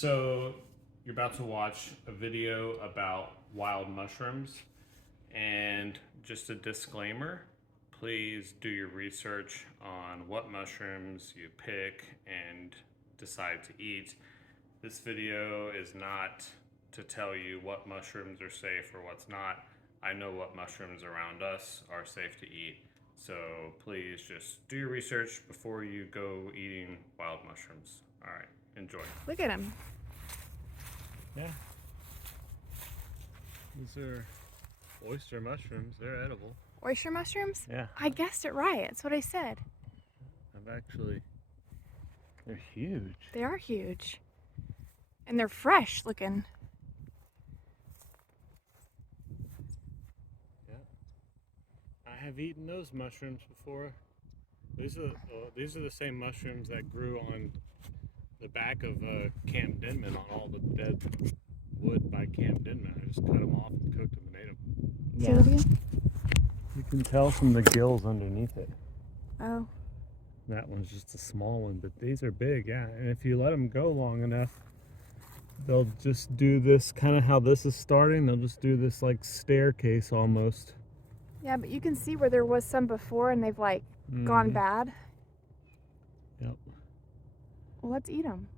So you're about to watch a video about wild mushrooms, and just a disclaimer, please do your research on what mushrooms you pick and decide to eat. This video is not to tell you what mushrooms are safe or what's not. I know what mushrooms around us are safe to eat, so please just do your research before you go eating wild mushrooms. All right, enjoy. Look at him. Yeah. These are oyster mushrooms. They're edible. Oyster mushrooms? Yeah. I guessed it right. That's what I said. They're huge. They are huge. And they're fresh looking. Yeah. I have eaten those mushrooms before. These are the same mushrooms that grew on the back of Camp Denman, on all the dead wood by Camp Denman. I just cut them off and cooked them and ate them. Say that again? You can tell from the gills underneath it. Oh. That one's just a small one, but these are big, yeah. And if you let them go long enough, they'll just do this, kind of how this is starting. They'll just do this like staircase almost. Yeah, but you can see where there was some before and they've like gone bad. Yep. Well, let's eat them.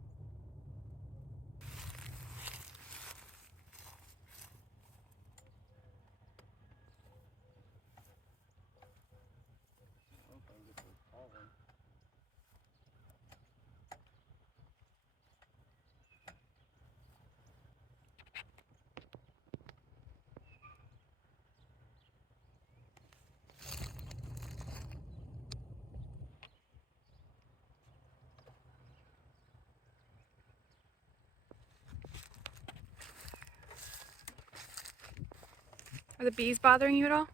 Are the bees bothering you at all?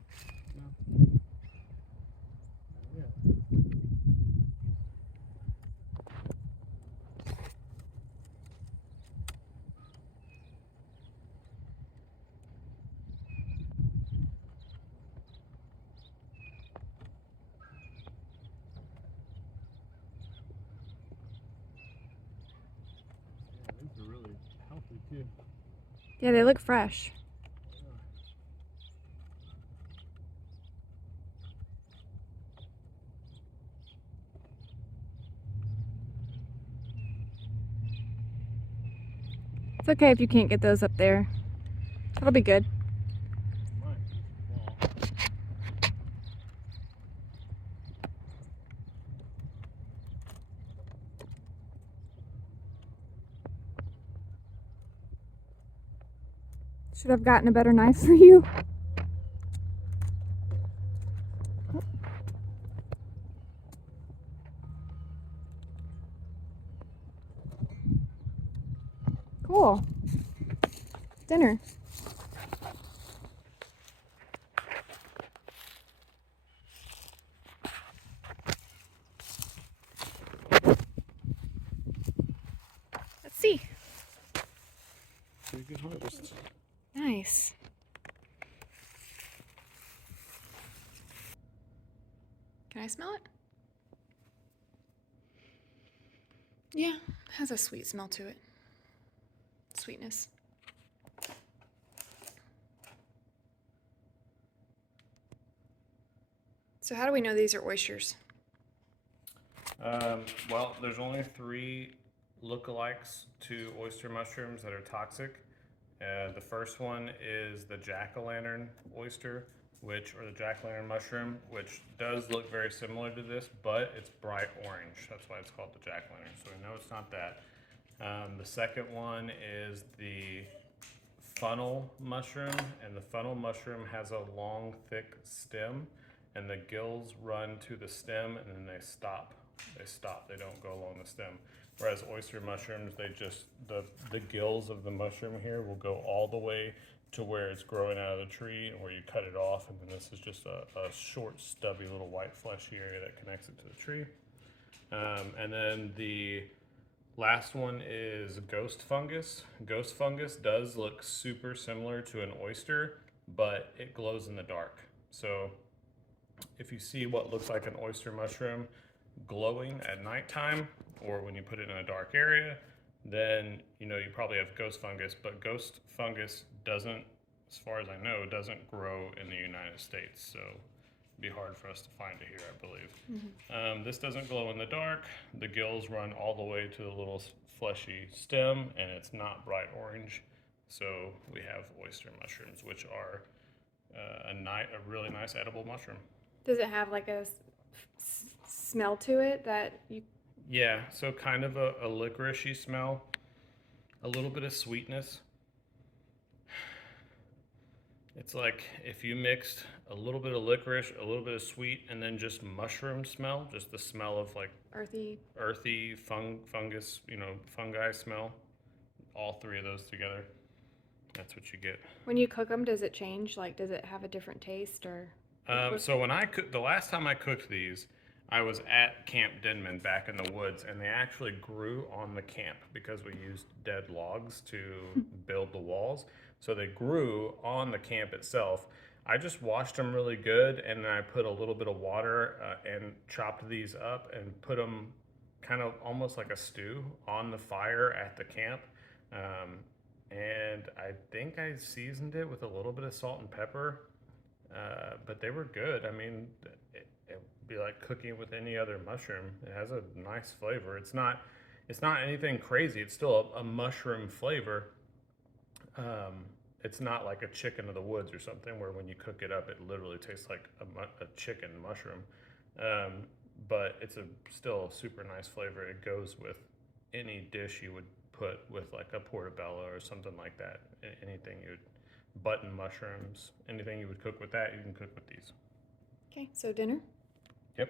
These are really healthy too. Yeah, they look fresh. It's okay if you can't get those up there. That'll be good. Should have gotten a better knife for you. Cool. Dinner. Let's see. Pretty good harvest. Nice. Can I smell it? Yeah, it has a sweet smell to it. Sweetness. So how do we know these are oysters? Well, there's only 3 lookalikes to oyster mushrooms that are toxic. The first one is the jack-o'-lantern oyster, or the jack-o'-lantern mushroom, which does look very similar to this, but it's bright orange. That's why it's called the jack-o'-lantern, so we know it's not that. The second one is the funnel mushroom, and the funnel mushroom has a long, thick stem, and the gills run to the stem, and then they stop. They don't go along the stem. Whereas oyster mushrooms, the gills of the mushroom here will go all the way to where it's growing out of the tree and where you cut it off, and then this is just a short, stubby little white fleshy area that connects it to the tree. And then the last one is ghost fungus. Ghost fungus does look super similar to an oyster, but it glows in the dark. So if you see what looks like an oyster mushroom glowing at nighttime, or when you put it in a dark area, then you probably have ghost fungus, but ghost fungus doesn't, as far as I know, doesn't grow in the United States, so it'd be hard for us to find it here, I believe. This doesn't glow in the dark. The gills run all the way to the little fleshy stem, and it's not bright orange. So we have oyster mushrooms, which are a really nice edible mushroom. Does it have like a smell to it that you? Yeah, so kind of a licoricey smell, a little bit of sweetness. It's like if you mixed a little bit of licorice, a little bit of sweet, and then just mushroom smell, just the smell of like Earthy fungus, fungi smell. All three of those together. That's what you get. When you cook them, does it change? Like, does it have a different taste or? So when the last time I cooked these, I was at Camp Denman back in the woods, and they actually grew on the camp because we used dead logs to build the walls. So they grew on the camp itself. I just washed them really good, and then I put a little bit of water and chopped these up and put them kind of almost like a stew on the fire at the camp. And I think I seasoned it with a little bit of salt and pepper, but they were good. I mean, it'd be like cooking with any other mushroom. It has a nice flavor. It's not anything crazy. It's still a mushroom flavor. It's not like a chicken of the woods or something where when you cook it up, it literally tastes like a chicken mushroom. But it's still a super nice flavor. It goes with any dish you would put with like a portobello or something like that. Anything button mushrooms, anything you would cook with that, you can cook with these. Okay, so dinner? Yep.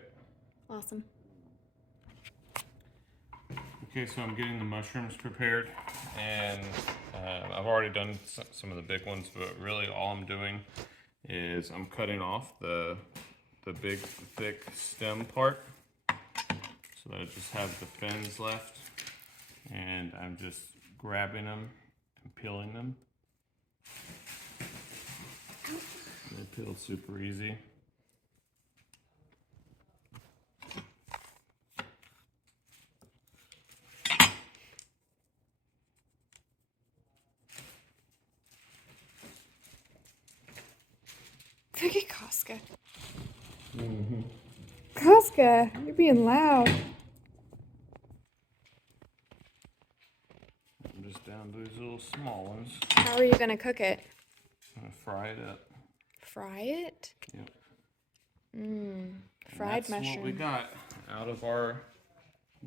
Awesome. Okay, so I'm getting the mushrooms prepared, and I've already done some of the big ones, but really all I'm doing is I'm cutting off the big thick stem part so that I just have the fins left, and I'm just grabbing them and peeling them. They peel super easy. Look at Casca. Casca, you're being loud. I'm just down to these little small ones. How are you gonna cook it? I'm gonna fry it up. Fry it? Yep. Fried that's mushroom. What we got out of our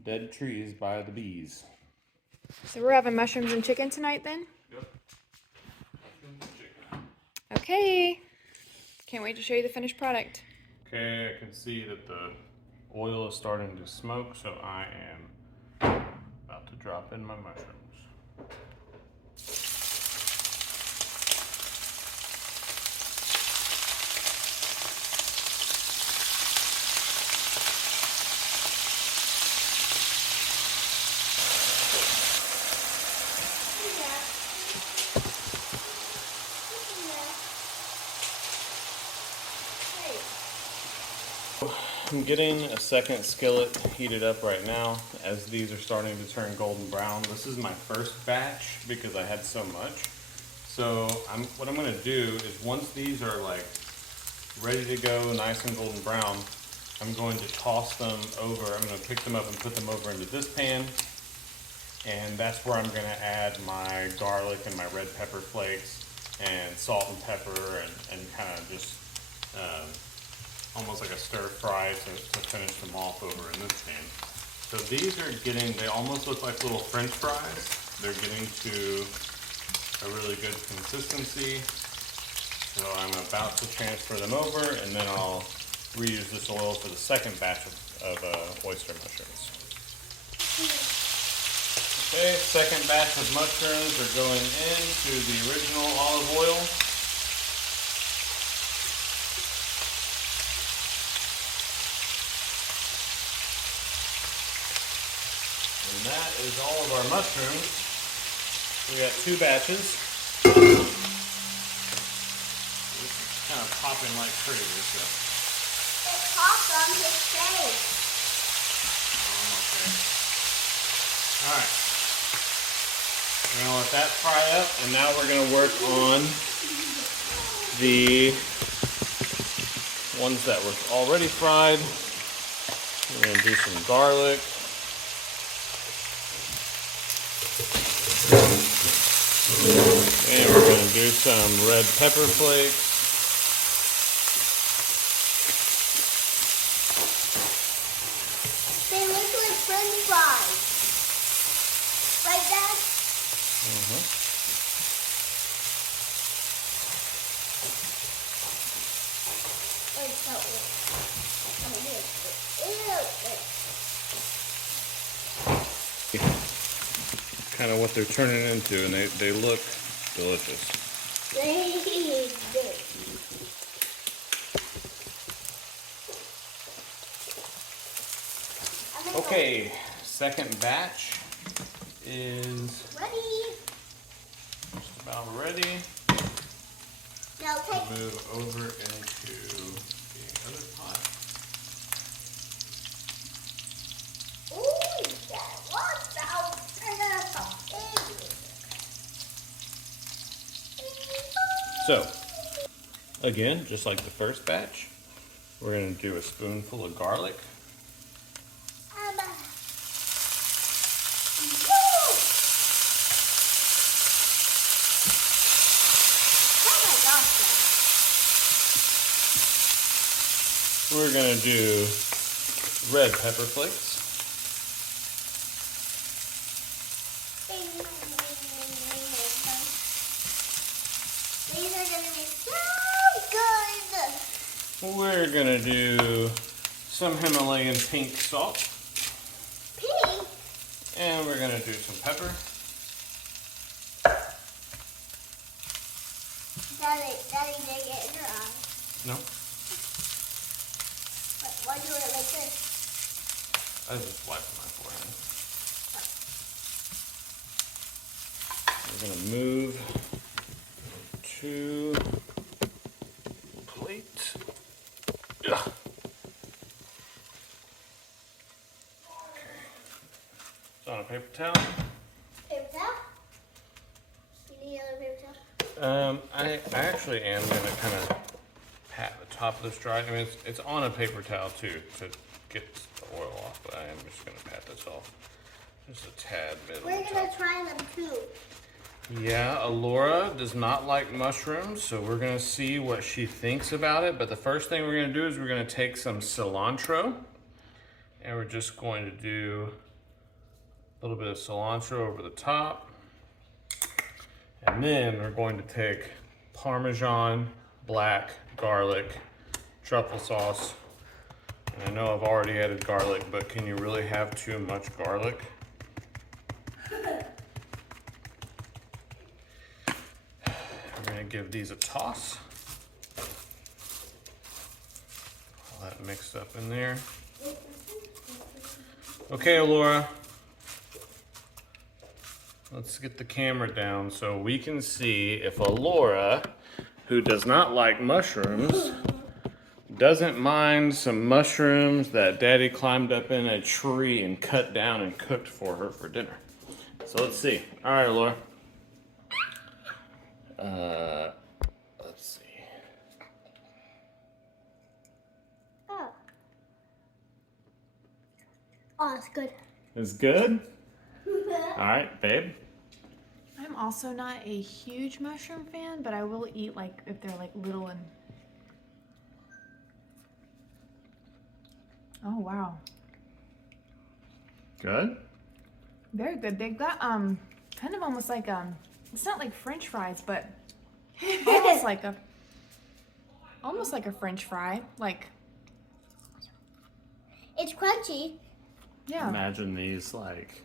dead trees by the bees. So we're having mushrooms and chicken tonight then? Yep. Okay. Can't wait to show you the finished product. Okay, I can see that the oil is starting to smoke, so I am about to drop in my mushrooms. I'm getting a second skillet heated up right now as these are starting to turn golden brown. This is my first batch because I had so much. So what I'm going to do is once these are like ready to go, nice and golden brown, I'm going to toss them over. I'm going to pick them up and put them over into this pan. And that's where I'm going to add my garlic and my red pepper flakes and salt and pepper and kind of just almost like a stir fry to finish them off over in this pan. So these are they almost look like little French fries. They're getting to a really good consistency. So I'm about to transfer them over, and then I'll reuse this oil for the second batch of oyster mushrooms. Okay, second batch of mushrooms are going into the original olive oil. And that is all of our mushrooms. We got 2 batches. This is kind of popping like crazy, so. It popped on his face. Okay. Alright. We're gonna let that fry up, and now we're gonna work on the ones that were already fried. We're gonna do some garlic. And we're gonna do some red pepper flakes. They look like French fries. Like that. Like that one. Kind of what they're turning into, and they look delicious. Okay, second batch is Ready? just about ready. Now take. Move over into the other pot. Ooh, that was So, again, just like the first batch, we're going to do a spoonful of garlic. We're going to do red pepper flakes. These are going to be so good. We're going to do some Himalayan pink salt. Pink? And we're going to do some pepper. Daddy, did it get in your eye? No, Why do it like this? I was just wiping my forehead. We're going to move to plate. Ugh. It's on a paper towel. Paper towel? You need another paper towel? I actually am going to kind of pat the top of this dry. I mean, it's on a paper towel too to get the oil off, but I am just going to pat this off just a tad bit. We're going to try them too. Yeah, Alora does not like mushrooms, so we're going to see what she thinks about it. But the first thing we're going to do is we're going to take some cilantro, and we're just going to do a little bit of cilantro over the top. And then we're going to take Parmesan, black garlic, truffle sauce. And I know I've already added garlic, but can you really have too much garlic? We're going to give these a toss. All that mixed up in there. Okay, Alora. Let's get the camera down so we can see if Alora, who does not like mushrooms, doesn't mind some mushrooms that Daddy climbed up in a tree and cut down and cooked for her for dinner. So let's see. All right, Alora. Let's see. Oh, it's good. It's good? All right, babe. I'm also not a huge mushroom fan, but I will eat like if they're like little and. Oh wow, Good? very good. They've got kind of almost like it's not like French fries, but almost like a French fry. Like It's crunchy. yeah. Imagine these like,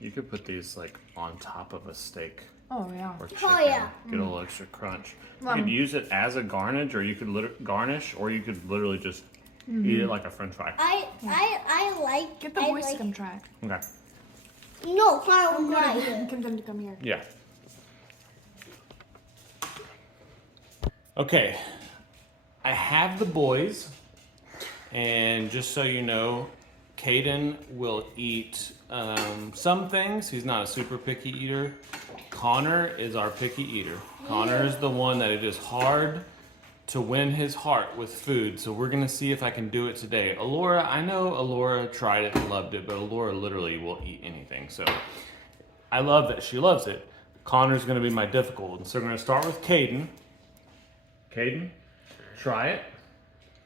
you could put these like on top of a steak Oh yeah. or chicken. yeah. Get a little extra crunch. You Um, could use it as a garnish, or you could garnish, or you could literally just eat it like a French fry. I like. Get the I boys like, to come try it. Okay. No, Carl, Get right. them to come here. Yeah. Okay. I have the boys, and just so you know, Caden will eat some things. He's not a super picky eater. Connor is our picky eater. Connor is the one that it is hard to win his heart with food. So we're gonna see if I can do it today. Alora, I know Alora tried it and loved it, but Alora literally will eat anything. So I love that she loves it. Connor's gonna be my difficult one. So we're gonna start with Caden. Caden, try it.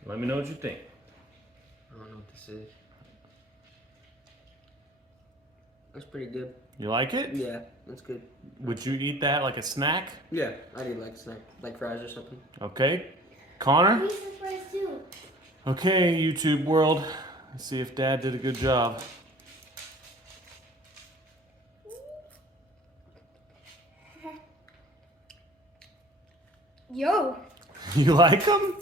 Let me know what you think. I don't know what this is. That's pretty good. You like it? Yeah, that's good. Would you eat that like a snack? Yeah, I do like snack, like fries or something. Okay. Connor? He's the first too. Okay, YouTube world. Let's see if Dad did a good job. Yo. You like them?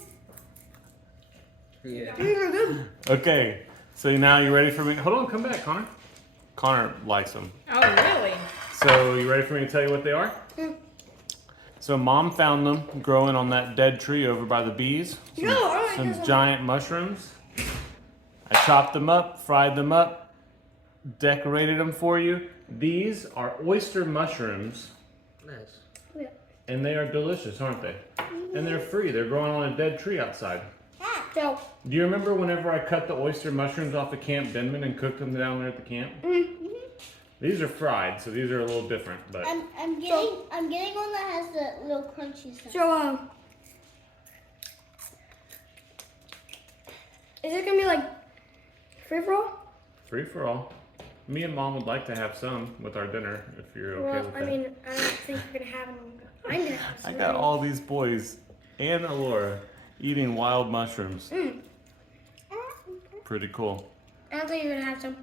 Yeah. These are good. Okay. So now you ready for me? Hold on, come back, Connor. Connor likes them. Oh, really? So you ready for me to tell you what they are? So Mom found them growing on that dead tree over by the bees. Some giant mushrooms. I chopped them up, fried them up, decorated them for you. These are oyster mushrooms, Nice. and they are delicious, aren't they? And they're free. They're growing on a dead tree outside. So, Do you remember whenever I cut the oyster mushrooms off of Camp Denman and cooked them down there at the camp? These are fried, so these are a little different, but I'm getting one that has the little crunchy stuff. So, is it gonna be like free for all? free for all. Me and Mom would like to have some with our dinner if you're okay Well, with I that. mean, I don't think you're gonna have them. I'm gonna have I some. got all these boys and Alora eating wild mushrooms. Pretty cool. I don't think you're gonna have some.